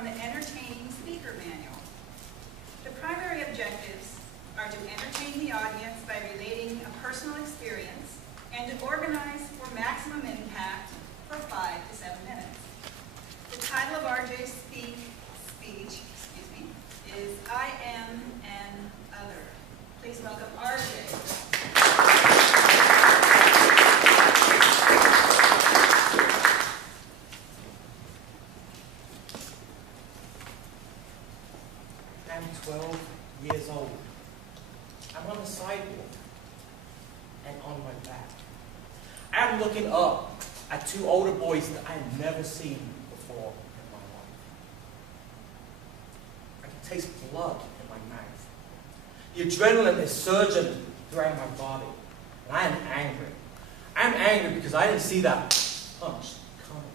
from the Entertaining Speaker Manual. The primary objectives are to entertain the audience by relating a personal experience and to organize for maximum impact for 5 to 7 minutes. The title of RJ's speech is I Am an Other. Please welcome RJ. I'm 12 years old. I'm on the sidewalk and on my back. I'm looking up at two older boys that I've never seen before in my life. I can taste blood in my mouth. The adrenaline is surging throughout my body. And I am angry. I'm angry because I didn't see that punch coming.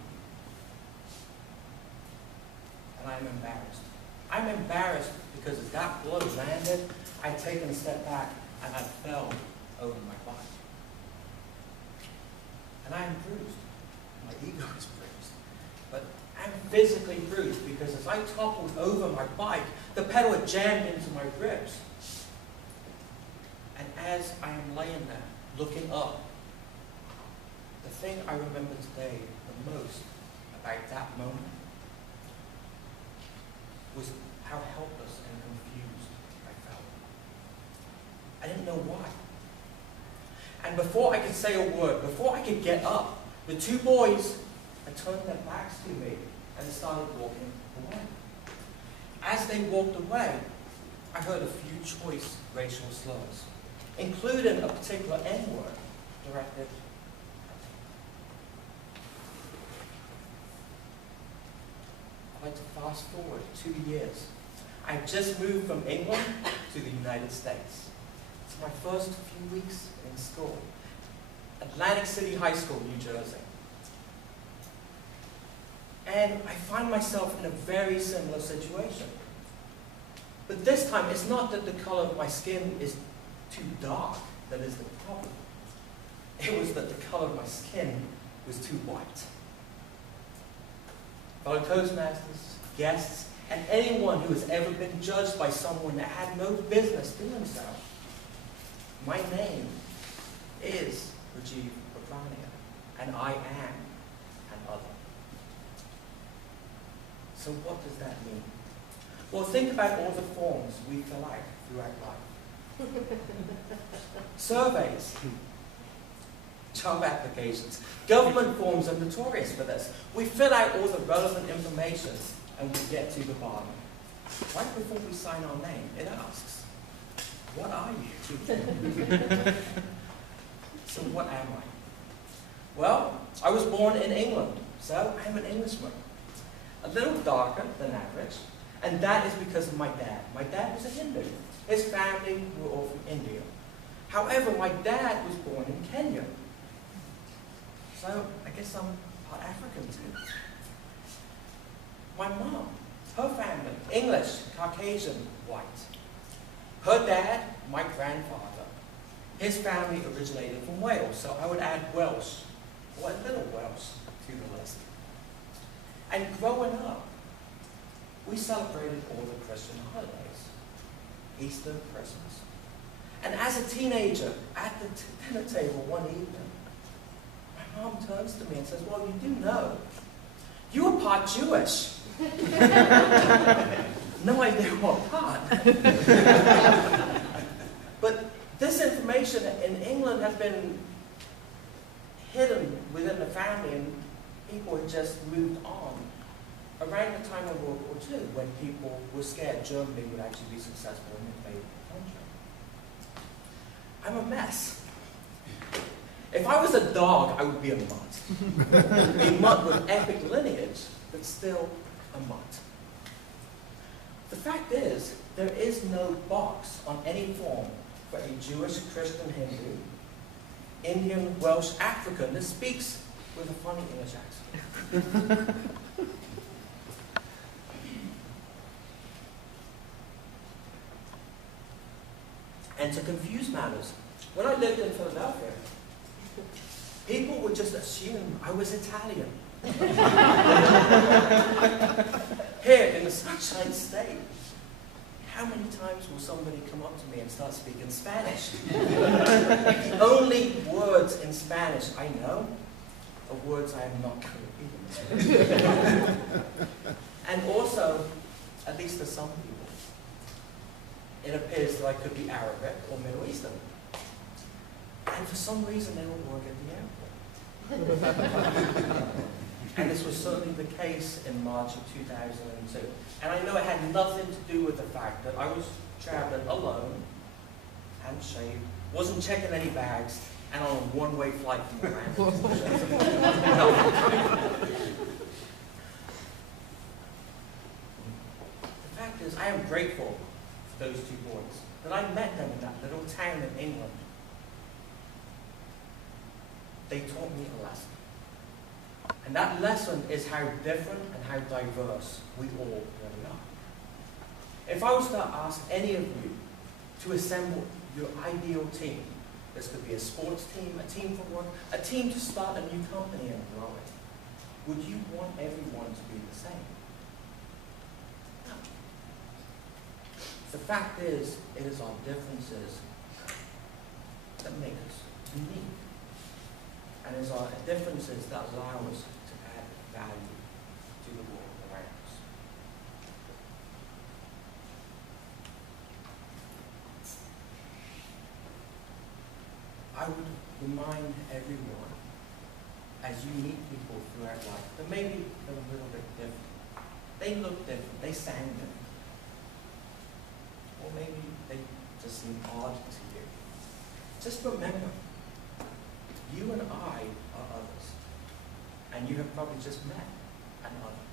And I'm embarrassed. I'm embarrassed because as that blow landed, I'd taken a step back and I fell over my bike. And I am bruised. My ego is bruised. But I'm physically bruised because as I toppled over my bike, the pedal had jammed into my ribs. And as I am laying there, looking up, the thing I remember today the most about that moment was how helpless and confused I felt. I didn't know why. And before I could say a word, before I could get up, the two boys had turned their backs to me and started walking away. As they walked away, I heard a few choice racial slurs, including a particular N-word directed at me. I'd like to fast forward 2 years. I just moved from England to the United States. It's my first few weeks in school. Atlantic City High School, New Jersey. And I find myself in a very similar situation. But this time, it's not that the color of my skin is too dark that is the problem. It was that the color of my skin was too white. Fellow Toastmasters, guests, and anyone who has ever been judged by someone that had no business doing so. My name is Rajiv Rakhania, and I am an other. So what does that mean? Well, think about all the forms we fill out throughout life. Surveys, job applications, government forms are notorious for this. We fill out all the relevant information and we get to the bottom. Right before we sign our name, it asks, what are you? So what am I? Well, I was born in England, so I'm an Englishman. A little darker than average, and that is because of my dad. My dad was a Hindu. His family were all from India. However, my dad was born in Kenya. So I guess I'm part African too. My mom, her family, English, Caucasian, white. Her dad, my grandfather. His family originated from Wales, so I would add Welsh, or a little Welsh, to the list. And growing up, we celebrated all the Christian holidays. Easter, Christmas. And as a teenager, at the dinner table one evening, my mom turns to me and says, well, you do know, you are part Jewish. No idea what part. But this information in England had been hidden within the family, and people had just moved on around the time of World War II, when people were scared Germany would actually be successful in invading the country. I'm a mess. If I was a dog, I would be a mutt. A mutt with epic lineage, but still a mutt. The fact is, there is no box on any form for a Jewish, Christian, Hindu, Indian, Welsh, African that speaks with a funny English accent. And to confuse matters, when I lived in Philadelphia, people would just assume I was Italian. here in the Sunshine State, how many times will somebody come up to me and start speaking Spanish? The only words in Spanish I know are words I am not Caribbean. And also, at least to some people, it appears that I could be Arabic or Middle Eastern. And for some reason, they all work at the airport. And this was certainly the case in March of 2002. And I know it had nothing to do with the fact that I was traveling alone, handshaved, wasn't checking any bags, and on a one-way flight from Iran. No. The fact is, I am grateful for those two boys, that I met them in that little town in England. They taught me a lesson. And that lesson is how different and how diverse we all really are. If I was to ask any of you to assemble your ideal team, this could be a sports team, a team for work, a team to start a new company and grow it, would you want everyone to be the same? No. The fact is, it is our differences that make us unique. And it's our differences that allow us to add value to the world around us. I would remind everyone, as you meet people throughout life, that maybe they're a little bit different. They look different, they sound different. Or maybe they just seem odd to you. Just remember, you and I are others. And you have probably just met an other.